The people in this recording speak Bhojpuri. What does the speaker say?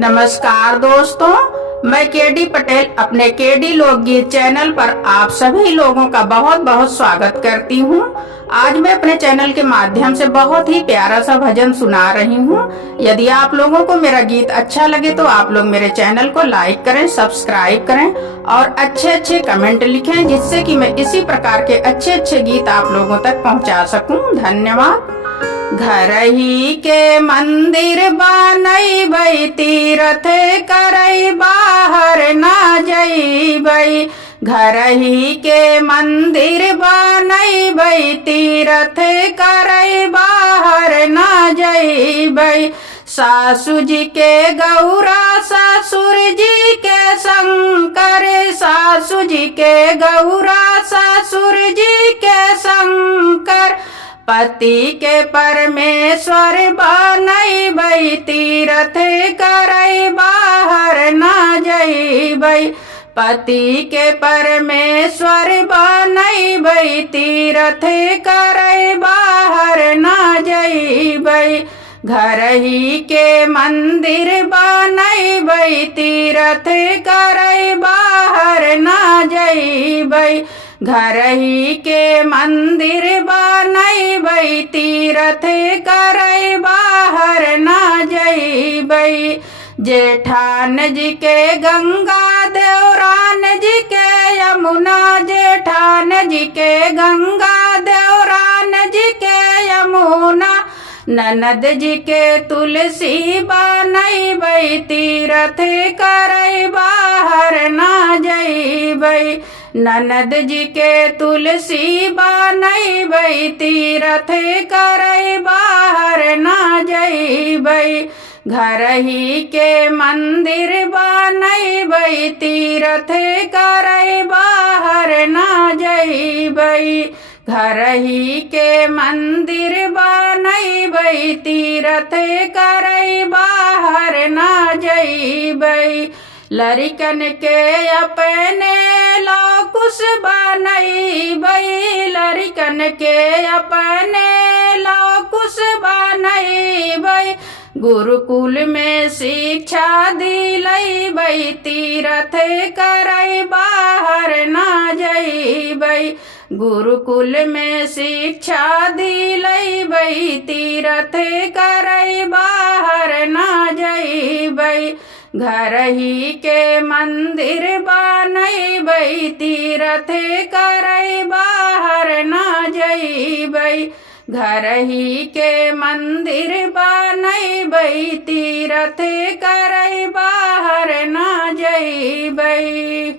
नमस्कार दोस्तों, मैं केडी पटेल अपने केडी लोकगीत चैनल पर आप सभी लोगों का बहुत बहुत स्वागत करती हूँ। आज मैं अपने चैनल के माध्यम से बहुत ही प्यारा सा भजन सुना रही हूँ। यदि आप लोगों को मेरा गीत अच्छा लगे तो आप लोग मेरे चैनल को लाइक करें, सब्सक्राइब करें और अच्छे अच्छे कमेंट लिखें, जिससे कि मैं इसी प्रकार के अच्छे अच्छे गीत आप लोगों तक पहुँचा सकूँ। धन्यवाद। घर ही के मंदिर बनई तीरथ करई बाहर ना जईबई। घर ही के मंदिर बनई तीरथ करई बाहर ना जईबई। सासू जी के गौरा ससुर जी के शंकर, सासू जी के गौरा ससुर जी के शंकर। पति के परमेश्वर बनई तीरथ करई बाहर ना जईबई। पति के परमेश्वर बनई तीरथ करई बाहर ना जईबई। घर ही के मंदिर बनई तीरथ करई बाहर ना जईबई। घर ही के मंदिर बनई तीरथ करई बाहर ना जईबई। जेठान जी के गंगा, देवरान जी के यमुना, जेठान जी के गंगा, देवरान जी के यमुना। ननद जी के तुलसी बनई तीरथ करई बाहर ना जईबई। ननद जी के तुलसी बनई तीरथ करई बाहर ना जईबई। घर ही के मंदिर बनई तीरथ करई बाहर ना जईबई। घर ही के मंदिर बनई तीरथ करई बाहर ना जईबई। लड़कन के अपने लौकुश बनई, लड़कन के अपने लौकुश बनई। गुरुकुल में शिक्षा दिलई तीरथ करई बाहर ना जईबई। गुरुकुल में शिक्षा दिलई तीरथ करई बाहर ना जईबई। घर ही के मंदिर बनई तीरथ करई बाहर ना जईबई। घर ही के मंदिर बनई तीरथ करई बाहर ना जईबई।